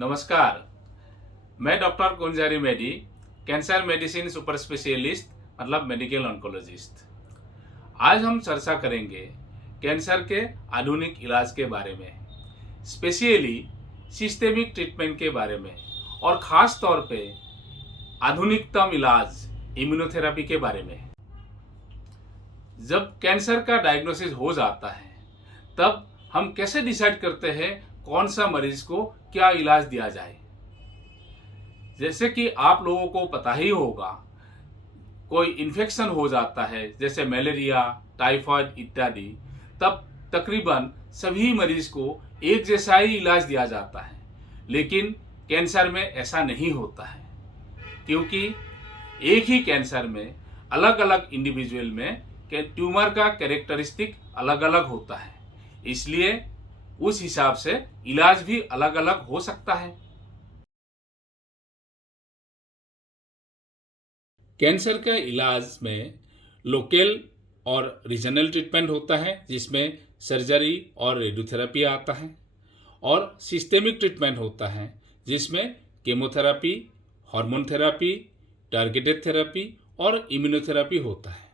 नमस्कार। मैं डॉक्टर कुंजारी मेडी, cancer medicine super specialist मतलब मेडिकल ऑन्कोलॉजिस्ट। आज हम चर्चा करेंगे कैंसर के आधुनिक इलाज के बारे में, स्पेशली सिस्टेमिक ट्रीटमेंट के बारे में और ख़ास तौर पे आधुनिकतम इलाज इम्यूनोथेरेपी के बारे में। जब कैंसर का डायग्नोसिस हो जाता है तब हम कैसे डिसाइड करते हैं कौन सा मरीज को क्या इलाज दिया जाए। जैसे कि आप लोगों को पता ही होगा, कोई इन्फेक्शन हो जाता है जैसे मलेरिया, टाइफाइड इत्यादि, तब तकरीबन सभी मरीज को एक जैसा ही इलाज दिया जाता है। लेकिन कैंसर में ऐसा नहीं होता है, क्योंकि एक ही कैंसर में अलग अलग इंडिविजुअल में ट्यूमर का कैरेक्टरिस्टिक अलग अलग होता है, इसलिए उस हिसाब से इलाज भी अलग अलग हो सकता है। कैंसर का इलाज में लोकल और रीजनल ट्रीटमेंट होता है, जिसमें सर्जरी और रेडियोथेरेपी आता है, और सिस्टेमिक ट्रीटमेंट होता है जिसमें chemotherapy, hormone therapy, targeted therapy और इम्यूनोथेरेपी होता है।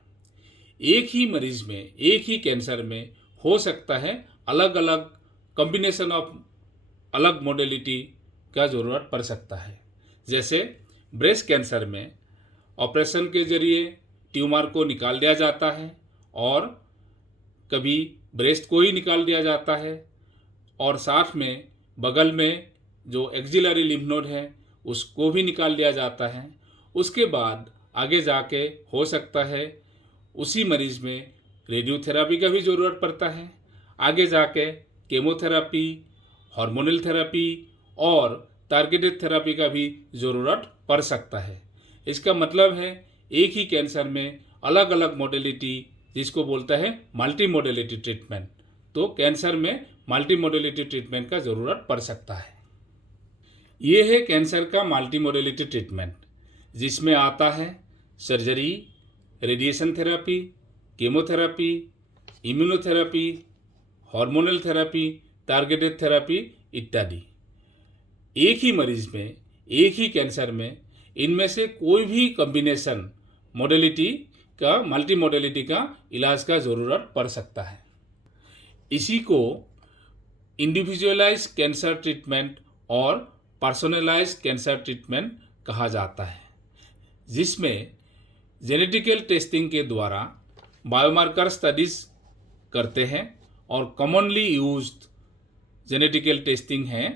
एक ही मरीज में एक ही कैंसर में हो सकता है अलग अलग कॉम्बिनेशन ऑफ अलग मॉडलिटी का ज़रूरत पड़ सकता है। जैसे ब्रेस्ट कैंसर में ऑपरेशन के जरिए ट्यूमर को निकाल दिया जाता है, और कभी ब्रेस्ट को ही निकाल दिया जाता है, और साथ में बगल में जो एक्सिलरी लिम्फ नोड है उसको भी निकाल दिया जाता है। उसके बाद आगे जाके हो सकता है उसी मरीज में रेडियोथेरेपी का भी ज़रूरत पड़ता है, आगे जाके केमोथेरेपी, हार्मोनल थेरेपी और टारगेटेड थेरेपी का भी ज़रूरत पड़ सकता है। इसका मतलब है एक ही कैंसर में अलग अलग मॉडलिटी, जिसको बोलता है मल्टी मॉडलिटी ट्रीटमेंट, तो कैंसर में मल्टी मॉडलिटी ट्रीटमेंट का ज़रूरत पड़ सकता है। ये है कैंसर का मल्टी मॉडलिटी ट्रीटमेंट, जिसमें आता है surgery, radiation therapy, chemotherapy, immunotherapy, hormonal therapy, targeted therapy इत्यादि। एक ही मरीज में एक ही कैंसर में इनमें से कोई भी कॉम्बिनेशन मॉडलिटी का, मल्टी मॉडलिटी का इलाज का ज़रूरत पड़ सकता है। इसी को इंडिविजुअलाइज कैंसर ट्रीटमेंट और पर्सनलाइज कैंसर ट्रीटमेंट कहा जाता है, जिसमें जेनेटिकल टेस्टिंग के द्वारा बायोमार्कर स्टडीज करते हैं, और कॉमनली यूज्ड जेनेटिकल टेस्टिंग है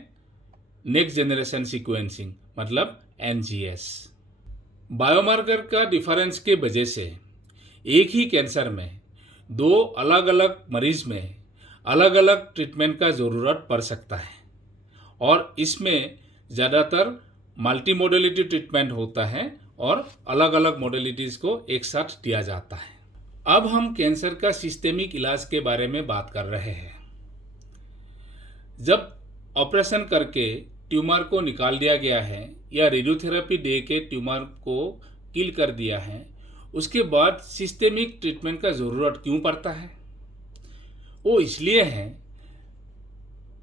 नेक्स्ट जनरेशन सीक्वेंसिंग मतलब NGS। बायोमार्कर का डिफरेंस के वजह से एक ही कैंसर में दो अलग अलग मरीज में अलग अलग ट्रीटमेंट का ज़रूरत पड़ सकता है, और इसमें ज़्यादातर मल्टी मॉडलिटी ट्रीटमेंट होता है और अलग अलग मॉडलिटीज़ को एक साथ दिया जाता है। अब हम कैंसर का सिस्टेमिक इलाज के बारे में बात कर रहे हैं। जब ऑपरेशन करके ट्यूमर को निकाल दिया गया है या रेडियोथेरेपी दे के ट्यूमर को किल कर दिया है, उसके बाद सिस्टेमिक ट्रीटमेंट का ज़रूरत क्यों पड़ता है? वो इसलिए है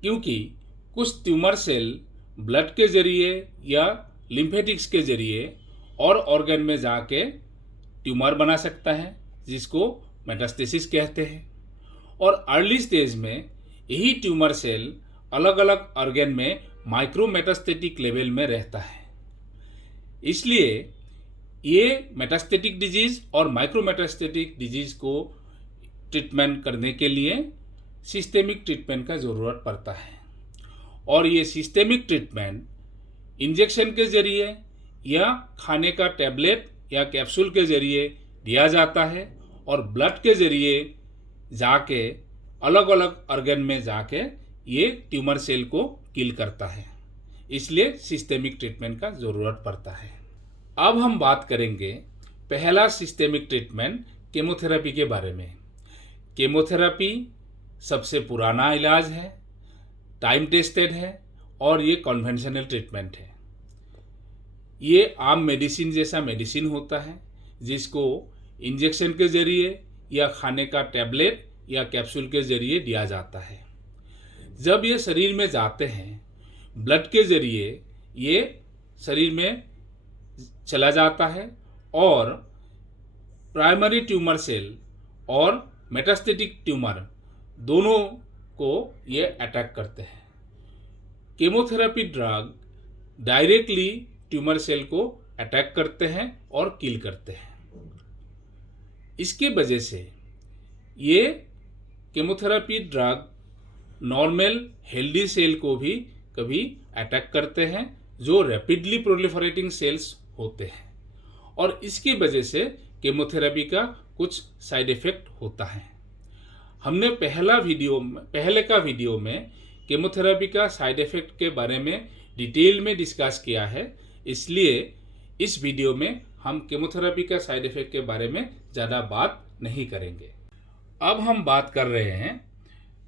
क्योंकि कुछ ट्यूमर सेल ब्लड के ज़रिए या लिम्फेटिक्स के ज़रिए और ऑर्गन में जाके ट्यूमर बना सकता है, जिसको मेटास्टेसिस कहते हैं, और अर्ली स्टेज में यही ट्यूमर सेल अलग अलग ऑर्गन में माइक्रो मेटास्टेटिक लेवल में रहता है। इसलिए ये मेटास्टेटिक डिजीज़ और माइक्रो मेटास्टेटिक डिजीज़ को ट्रीटमेंट करने के लिए सिस्टेमिक ट्रीटमेंट का ज़रूरत पड़ता है, और ये सिस्टेमिक ट्रीटमेंट इंजेक्शन के ज़रिए या खाने का टैबलेट या कैप्सूल के ज़रिए दिया जाता है, और ब्लड के ज़रिए जाके अलग अलग ऑर्गन में जाके ये ट्यूमर सेल को किल करता है। इसलिए सिस्टेमिक ट्रीटमेंट का ज़रूरत पड़ता है। अब हम बात करेंगे पहला सिस्टेमिक ट्रीटमेंट केमोथेरेपी के बारे में। केमोथेरेपी सबसे पुराना इलाज है, टाइम टेस्टेड है, और ये कन्वेंशनल ट्रीटमेंट है। ये आम मेडिसिन जैसा मेडिसिन होता है, जिसको इंजेक्शन के ज़रिए या खाने का टैबलेट या कैप्सूल के ज़रिए दिया जाता है। जब ये शरीर में जाते हैं ब्लड के जरिए ये शरीर में चला जाता है और प्राइमरी ट्यूमर सेल और मेटास्टेटिक ट्यूमर दोनों को ये अटैक करते हैं। Chemotherapy drug directly tumour cell को अटैक करते हैं और किल करते हैं। इसके वजह से ये chemotherapy drug normal healthy cell को भी कभी अटैक करते हैं जो रैपिडली प्रोलिफरेटिंग सेल्स होते हैं, और इसकी वजह से केमोथेरेपी का कुछ साइड इफेक्ट होता है। हमने पहले का वीडियो में केमोथेरेपी का साइड इफेक्ट के बारे में डिटेल में डिस्कस किया है, इसलिए इस वीडियो में हम केमोथेरेपी का साइड इफेक्ट के बारे में ज़्यादा बात नहीं करेंगे। अब हम बात कर रहे हैं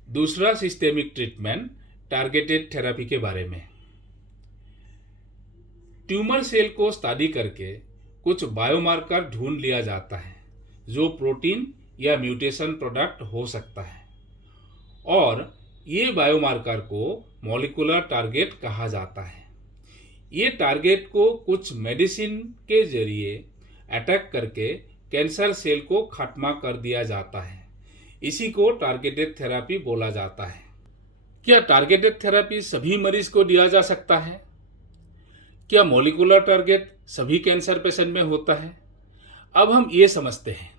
दूसरा सिस्टेमिक ट्रीटमेंट टारगेटेड थेरेपी के बारे में। ट्यूमर सेल को स्टडी करके कुछ बायोमार्कर ढूंढ लिया जाता है जो प्रोटीन या म्यूटेशन प्रोडक्ट हो सकता है, और ये बायोमार्कर को मॉलिक्यूलर टारगेट कहा जाता है। ये टारगेट को कुछ मेडिसिन के जरिए अटैक करके कैंसर सेल को खात्मा कर दिया जाता है। इसी को टारगेटेड थेरेपी बोला जाता है। क्या टारगेटेड थेरेपी सभी मरीज को दिया जा सकता है? क्या मॉलिक्यूलर टारगेट सभी कैंसर पेशेंट में होता है? अब हम ये समझते हैं।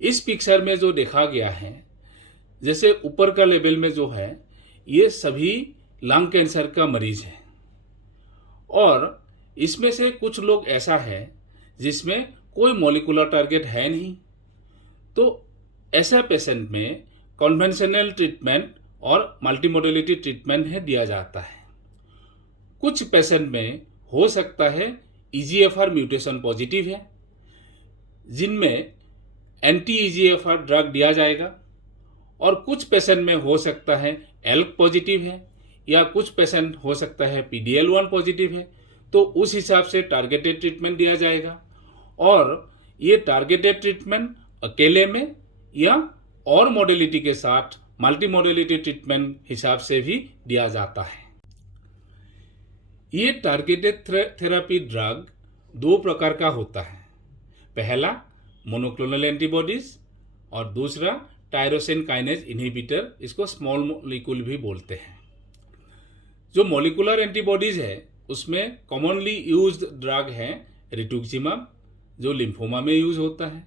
इस पिक्चर में जो देखा गया है, जैसे ऊपर का लेवल में जो है, ये सभी लंग कैंसर का मरीज है, और इसमें से कुछ लोग ऐसा है जिसमें कोई मॉलिक्यूलर टारगेट है नहीं। तो ऐसा पेशेंट में कन्वेंशनल ट्रीटमेंट और मल्टीमोडेलिटी ट्रीटमेंट है दिया जाता है। कुछ पेशेंट में हो सकता है EGFR म्यूटेशन पॉजिटिव है, जिनमें एंटी EGFR ड्रग दिया जाएगा, और कुछ पेशेंट में हो सकता है एल्क पॉजिटिव है, या कुछ पेशेंट हो सकता है PDL1 पॉजिटिव है। तो उस हिसाब से टारगेटेड ट्रीटमेंट दिया जाएगा, और ये टारगेटेड ट्रीटमेंट अकेले में या और मॉडलिटी के साथ मल्टी मॉडलिटी ट्रीटमेंट हिसाब से भी दिया जाता है। ये टारगेटेड थेरेपी ड्रग दो प्रकार का होता है। पहला मोनोक्लोनल एंटीबॉडीज, और दूसरा टायरोसिन काइनेज इनहिबिटर, इसको स्मॉल मॉलिक्यूल भी बोलते हैं। जो मॉलिक्यूलर एंटीबॉडीज है उसमें कॉमनली यूज्ड ड्रग है रिटुक्जिमाब, जो लिम्फोमा में यूज होता है,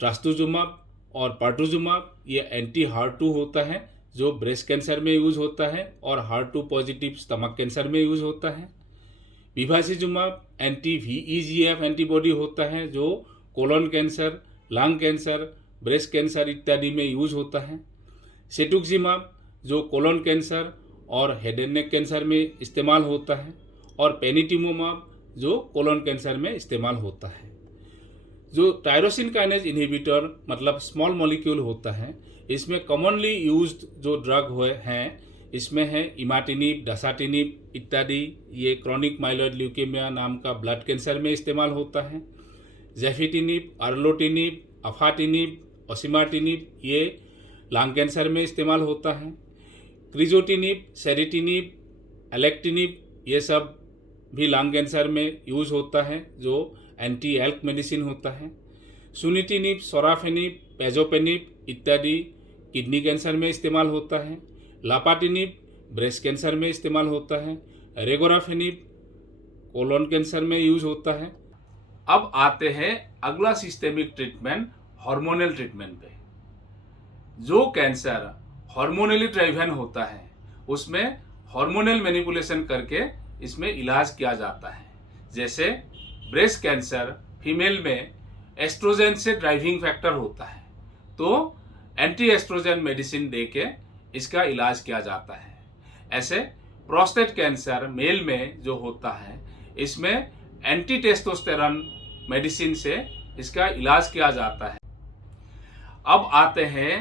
ट्रास्टुजुमाब और पार्टुजुमाब, ये एंटी HER2 होता है जो ब्रेस्ट कैंसर में यूज होता है और HER2 पॉजिटिव स्टमक कैंसर में यूज होता है। बिभासिजुमाब एंटी VEGF एंटीबॉडी होता है जो colon cancer, lung cancer, breast cancer इत्यादि में यूज होता है। सेटुक्जिमाब जो कोलन कैंसर और हेड एंड नेक कैंसर में इस्तेमाल होता है, और पेनिटिमुमाब जो कोलन कैंसर में इस्तेमाल होता है। जो टायरोसिन काइनेज इनहिबिटर मतलब स्मॉल मॉलिक्यूल होता है, इसमें कॉमनली यूज्ड जो ड्रग हैं इसमें है इमाटिनिब, डसाटिनिब इत्यादि। ये क्रॉनिक माइलॉइड ल्यूकेमिया नाम का ब्लड कैंसर में इस्तेमाल होता है। जेफिटिनिब, अर्लोटिनिब, अफाटिनिब, ओसिमाटिनिब ये लंग कैंसर में इस्तेमाल होता है। क्रिजोटिनिब, सेरिटिनिब, एलेक्टिनिब ये सब भी लंग कैंसर में यूज होता है जो एंटी एल्क मेडिसिन होता है। सुनिटिनिब, सोराफेनिब, पेजोपेनिब इत्यादि किडनी कैंसर में इस्तेमाल होता है। लापाटिनिब ब्रेस्ट कैंसर में इस्तेमाल होता है। रेगोराफेनिब कोलन कैंसर में यूज होता है। अब आते हैं अगला सिस्टेमिक ट्रीटमेंट हार्मोनल ट्रीटमेंट पे। जो कैंसर हार्मोनली ड्राइवन होता है उसमें हार्मोनल मैनिपुलेशन करके इसमें इलाज किया जाता है। जैसे ब्रेस्ट कैंसर फीमेल में एस्ट्रोजन से ड्राइविंग फैक्टर होता है, तो एंटी एस्ट्रोजन मेडिसिन देके इसका इलाज किया जाता है। ऐसे प्रोस्टेट कैंसर मेल में जो होता है इसमें एंटी टेस्टोस्टेरोन मेडिसिन से इसका इलाज किया जाता है। अब आते हैं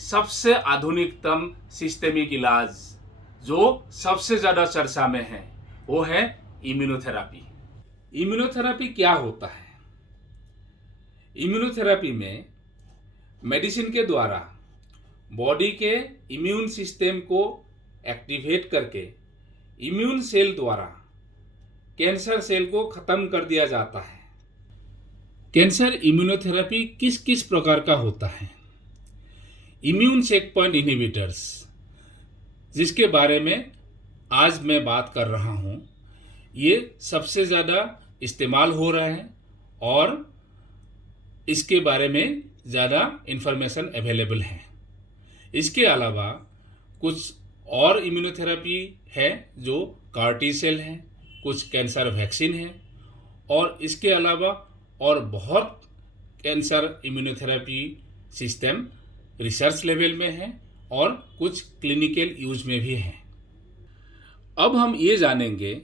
सबसे आधुनिकतम सिस्टेमिक इलाज जो सबसे ज़्यादा चर्चा में है, वो है इम्यूनोथेरेपी। इम्यूनोथेरेपी क्या होता है? इम्यूनोथेरेपी में मेडिसिन के द्वारा बॉडी के इम्यून सिस्टम को एक्टिवेट करके इम्यून सेल द्वारा कैंसर सेल को खत्म कर दिया जाता है। कैंसर इम्यूनोथेरेपी किस किस प्रकार का होता है? इम्यून चेकपॉइंट इनहिबिटर्स, जिसके बारे में आज मैं बात कर रहा हूँ, ये सबसे ज़्यादा इस्तेमाल हो रहा है और इसके बारे में ज़्यादा इन्फॉर्मेशन अवेलेबल है। इसके अलावा कुछ और इम्यूनोथेरेपी है जो CAR T सेल है, कुछ कैंसर वैक्सीन है और इसके अलावा और बहुत cancer immunotherapy system research level में है और कुछ क्लिनिकल यूज में भी है। अब हम ये जानेंगे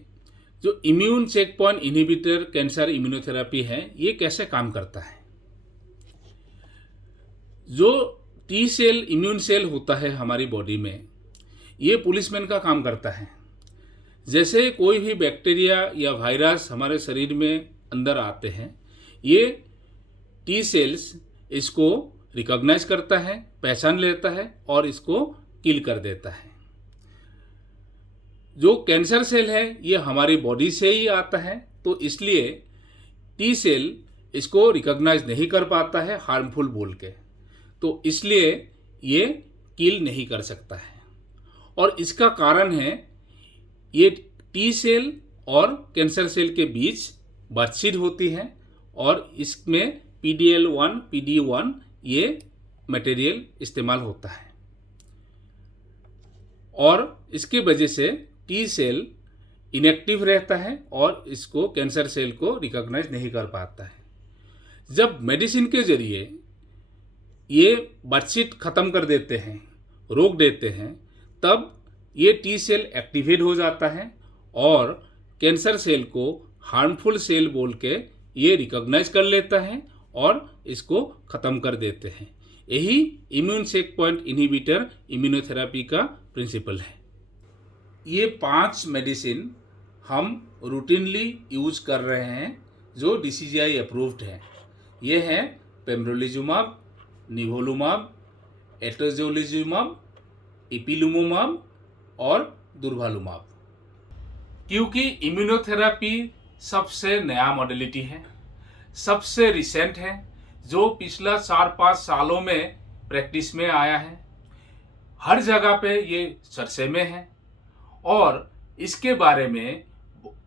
जो immune checkpoint inhibitor cancer immunotherapy है ये कैसे काम करता है। जो टी सेल इम्यून सेल होता है हमारी बॉडी में, ये पुलिसमैन का काम करता है। जैसे कोई भी बैक्टीरिया या वायरस हमारे शरीर में अंदर आते हैं, ये टी सेल्स इसको रिकॉग्नाइज करता है, पहचान लेता है और इसको किल कर देता है। जो कैंसर सेल है ये हमारी बॉडी से ही आता है, तो इसलिए टी सेल इसको रिकॉग्नाइज नहीं कर पाता है हार्मफुल बोल के, तो इसलिए ये किल नहीं कर सकता है। और इसका कारण है ये टी सेल और कैंसर सेल के बीच बातचीत होती है और इसमें PD-L1 PD-1 ये मटेरियल इस्तेमाल होता है और इसके वजह से टी सेल इनएक्टिव रहता है और इसको कैंसर सेल को रिकॉग्नाइज नहीं कर पाता है। जब मेडिसिन के जरिए ये बातचीत खत्म कर देते हैं, रोक देते हैं, तब ये टी सेल एक्टिवेट हो जाता है और कैंसर सेल को हार्मफुल सेल बोल के ये रिकॉग्नाइज कर लेता है और इसको ख़त्म कर देते हैं। यही इम्यून चेकपॉइंट इनहिबिटर इम्यूनोथेरेपी का प्रिंसिपल है। ये 5 मेडिसिन हम रूटीनली यूज कर रहे हैं जो DCGI अप्रूव्ड है। ये हैं पेम्ब्रोलिजुमाब, निवोलुमाब, एटोजोलिजुमाब, इपिलुमाब और दुर्भालुमाब। क्योंकि इम्यूनोथेरेपी सबसे नया मॉडलिटी है, सबसे रिसेंट है, जो पिछला 4-5 सालों में प्रैक्टिस में आया है, हर जगह पे ये चर्चे में है और इसके बारे में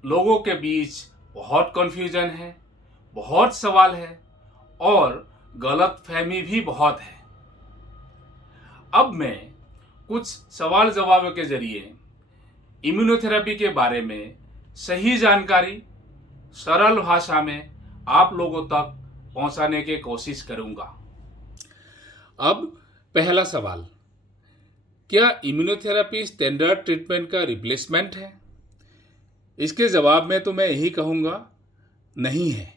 लोगों के बीच बहुत कन्फ्यूजन है, बहुत सवाल है और गलत फहमी भी बहुत है। अब मैं कुछ सवाल जवाब के जरिए इम्यूनोथेरेपी के बारे में सही जानकारी सरल भाषा में आप लोगों तक पहुंचाने की कोशिश करूंगा। अब पहला सवाल, क्या इम्यूनोथेरेपी स्टैंडर्ड ट्रीटमेंट का रिप्लेसमेंट है? इसके जवाब में तो मैं यही कहूँगा, नहीं है।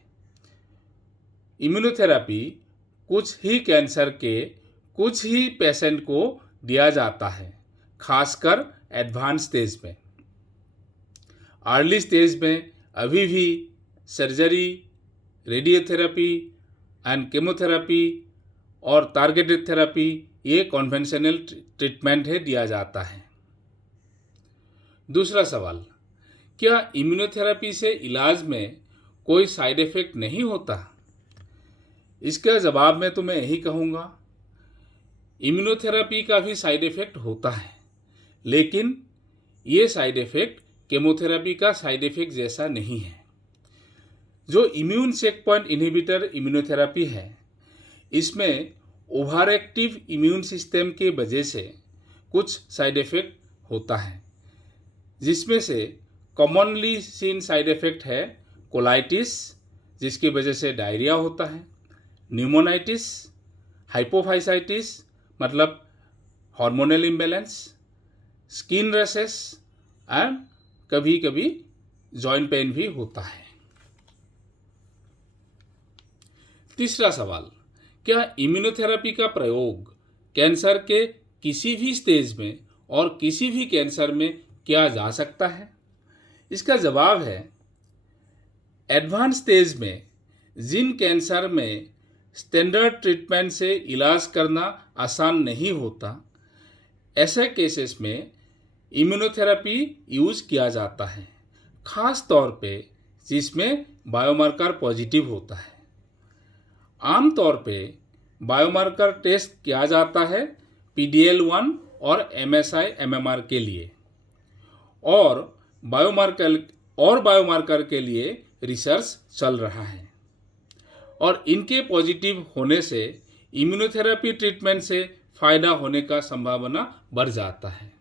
इम्यूनोथेरेपी कुछ ही कैंसर के कुछ ही पेशेंट को दिया जाता है, खासकर एडवांस स्टेज में। अर्ली स्टेज में अभी भी सर्जरी, रेडियोथेरेपी एंड केमोथेरेपी और टारगेटेड थेरेपी ये कन्वेंशनल ट्रीटमेंट है, दिया जाता है। दूसरा सवाल, क्या इम्यूनोथेरेपी से इलाज में कोई साइड इफ़ेक्ट नहीं होता? इसका जवाब में तो मैं यही कहूँगा, इम्यूनोथेरेपी का भी साइड इफ़ेक्ट होता है, लेकिन ये साइड इफ़ेक्ट केमोथेरेपी का साइड इफ़ेक्ट जैसा नहीं है। जो इम्यून चेकपॉइंट इनहिबिटर इम्यूनोथेरेपी है, इसमें ओवर एक्टिव इम्यून सिस्टम के वजह से कुछ साइड इफ़ेक्ट होता है, जिसमें से कॉमनली सीन साइड इफ़ेक्ट है कोलाइटिस, जिसकी वजह से डायरिया होता है, न्यूमोनाइटिस, हाइपोफाइसाइटिस मतलब hormonal imbalance, skin rashes and कभी कभी जॉइंट पेन भी होता है। तीसरा सवाल, क्या इम्यूनोथेरेपी का प्रयोग कैंसर के किसी भी स्टेज में और किसी भी कैंसर में किया जा सकता है? इसका जवाब है, एडवांस स्टेज में जिन कैंसर में स्टैंडर्ड ट्रीटमेंट से इलाज करना आसान नहीं होता, ऐसे केसेस में इम्यूनोथेरेपी यूज किया जाता है, खास तौर पे जिसमें बायोमार्कर पॉजिटिव होता है। आमतौर पे बायोमार्कर टेस्ट किया जाता है PDL1 और MSI MMR के लिए, और बायोमार्कर के लिए रिसर्च चल रहा है, और इनके पॉजिटिव होने से इम्यूनोथेरेपी ट्रीटमेंट से फ़ायदा होने का संभावना बढ़ जाता है।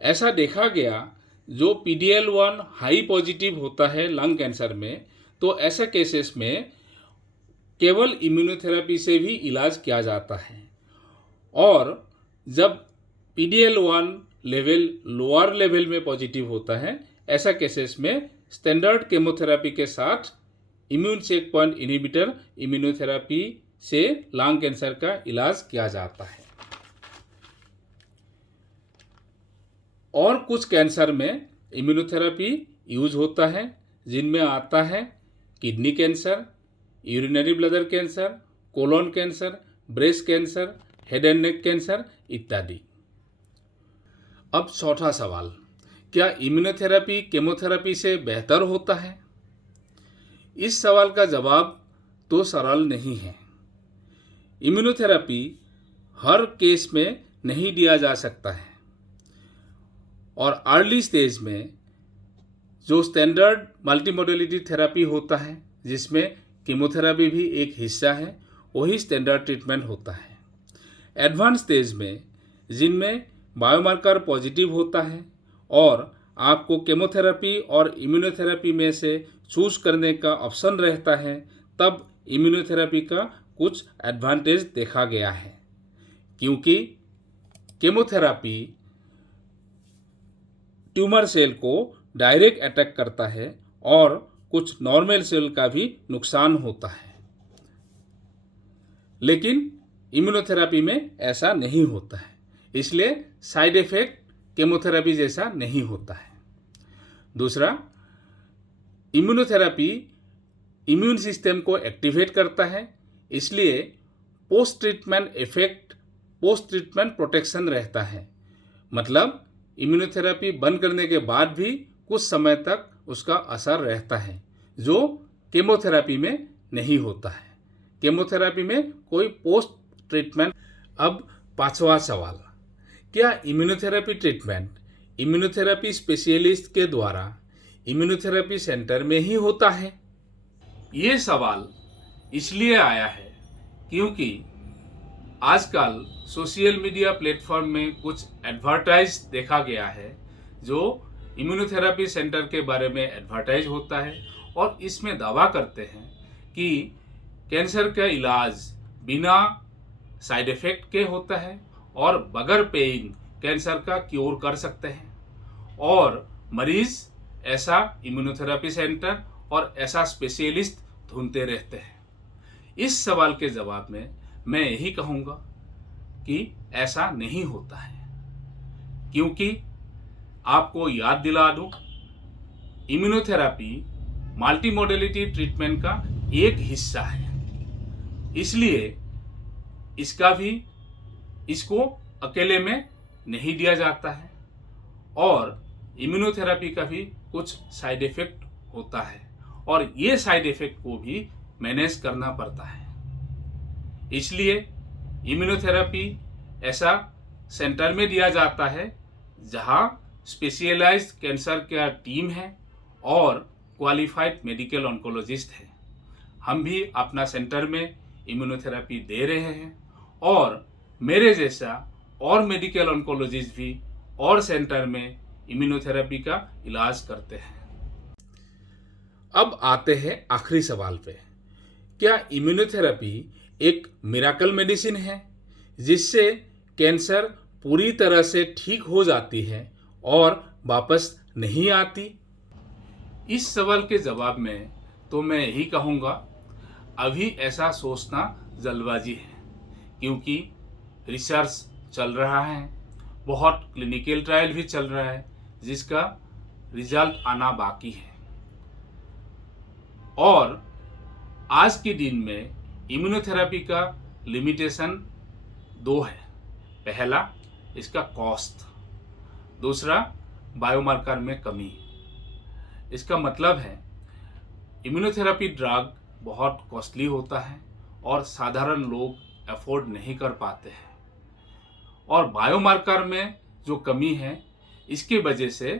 ऐसा देखा गया, जो PDL1 हाई पॉजिटिव होता है लंग कैंसर में, तो ऐसे केसेस में केवल इम्यूनोथेरेपी से भी इलाज किया जाता है, और जब PDL1 लेवल लोअर लेवल में पॉजिटिव होता है, ऐसा केसेस में स्टैंडर्ड केमोथेरेपी के साथ immune check point inhibitor immunotherapy से लंग कैंसर का इलाज किया जाता है। और कुछ कैंसर में इम्यूनोथेरेपी यूज होता है, जिनमें आता है kidney cancer, urinary bladder cancer, colon cancer, breast cancer, head and neck cancer इत्यादि। अब चौथा सवाल, क्या इम्यूनोथेरेपी केमोथेरेपी से बेहतर होता है? इस सवाल का जवाब तो सरल नहीं है। इम्यूनोथेरेपी हर केस में नहीं दिया जा सकता है, और अर्ली स्टेज में जो स्टैंडर्ड मल्टीमोडेलिटी थेरेपी होता है, जिसमें कीमोथेरेपी भी एक हिस्सा है, वही स्टैंडर्ड ट्रीटमेंट होता है। एडवांस स्टेज में जिनमें बायोमार्कर पॉजिटिव होता है और आपको केमोथेरेपी और इम्यूनोथेरेपी में से चूज करने का ऑप्शन रहता है, तब इम्यूनोथेरेपी का कुछ एडवांटेज देखा गया है, क्योंकि केमोथेरेपी ट्यूमर सेल को डायरेक्ट अटैक करता है और कुछ नॉर्मल सेल का भी नुकसान होता है, लेकिन इम्यूनोथेरेपी में ऐसा नहीं होता है, इसलिए साइड इफेक्ट केमोथेरेपी जैसा नहीं होता है। दूसरा, इम्यूनोथेरेपी इम्यून सिस्टम को एक्टिवेट करता है, इसलिए पोस्ट ट्रीटमेंट प्रोटेक्शन रहता है। मतलब इम्यूनोथेरेपी बंद करने के बाद भी कुछ समय तक उसका असर रहता है, जो केमोथेरेपी में नहीं होता है। केमोथेरेपी में कोई पोस्ट ट्रीटमेंट। अब पांचवा सवाल, क्या इम्यूनोथेरेपी ट्रीटमेंट इम्यूनोथेरेपी स्पेशलिस्ट के द्वारा इम्यूनोथेरेपी सेंटर में ही होता है? ये सवाल इसलिए आया है क्योंकि आजकल सोशल मीडिया प्लेटफॉर्म में कुछ एडवर्टाइज देखा गया है, जो इम्यूनोथेरेपी सेंटर के बारे में एडवर्टाइज होता है, और इसमें दावा करते हैं कि कैंसर का इलाज बिना साइड इफेक्ट के होता है और बगैर पेइंग कैंसर का क्योर कर सकते हैं, और मरीज ऐसा इम्यूनोथेरेपी सेंटर और ऐसा स्पेशलिस्ट ढूंढते रहते हैं। इस सवाल के जवाब में मैं यही कहूँगा कि ऐसा नहीं होता है, क्योंकि आपको याद दिला दूं, इम्यूनोथेरेपी मल्टीमोडेलिटी ट्रीटमेंट का एक हिस्सा है, इसलिए इसको अकेले में नहीं दिया जाता है, और इम्यूनोथेरेपी का भी कुछ साइड इफेक्ट होता है, और ये साइड इफेक्ट को भी मैनेज करना पड़ता है। इसलिए इम्यूनोथेरेपी ऐसा सेंटर में दिया जाता है जहां स्पेशलाइज्ड कैंसर का टीम है और क्वालिफाइड मेडिकल ऑन्कोलॉजिस्ट है। हम भी अपना सेंटर में इम्यूनोथेरेपी दे रहे हैं, और मेरे जैसा और मेडिकल ऑन्कोलॉजिस्ट भी और सेंटर में इम्यूनोथेरेपी का इलाज करते हैं। अब आते हैं आखिरी सवाल पे, क्या इम्यूनोथेरेपी एक मिराकल मेडिसिन है जिससे कैंसर पूरी तरह से ठीक हो जाती है और वापस नहीं आती? इस सवाल के जवाब में तो मैं यही कहूँगा, अभी ऐसा सोचना जल्दबाजी है, क्योंकि रिसर्च चल रहा है, बहुत क्लिनिकल ट्रायल भी चल रहा है, जिसका रिजल्ट आना बाकी है। और आज के दिन में इम्यूनोथेरेपी का लिमिटेशन 2 है। पहला, इसका कॉस्ट। दूसरा, बायोमार्कर में कमी। इसका मतलब है इम्यूनोथेरेपी ड्रग बहुत कॉस्टली होता है और साधारण लोग अफोर्ड नहीं कर पाते हैं, और बायोमार्कर में जो कमी है इसकी वजह से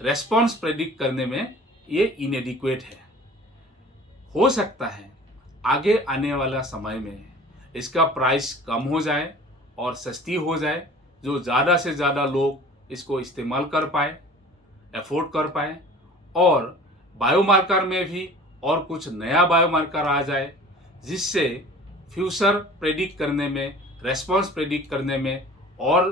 रेस्पॉन्स प्रेडिक्ट करने में ये इनएडिक्वेट है। हो सकता है आगे आने वाला समय में इसका प्राइस कम हो जाए और सस्ती हो जाए, जो ज़्यादा से ज़्यादा लोग इसको इस्तेमाल कर पाए, अफोर्ड कर पाए, और बायोमार्कर में भी और कुछ नया बायोमार्कर आ जाए जिससे फ्यूचर प्रेडिक्ट करने में, रेस्पॉन्स प्रेडिक्ट करने में और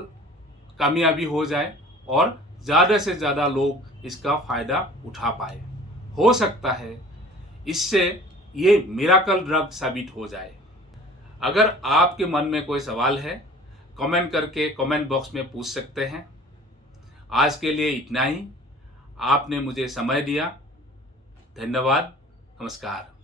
कामयाबी हो जाए और ज़्यादा से ज़्यादा लोग इसका फ़ायदा उठा पाए। हो सकता है इससे ये मिराकल ड्रग साबित हो जाए। अगर आपके मन में कोई सवाल है, कमेंट करके कमेंट बॉक्स में पूछ सकते हैं। आज के लिए इतना ही। आपने मुझे समय दिया, धन्यवाद, नमस्कार।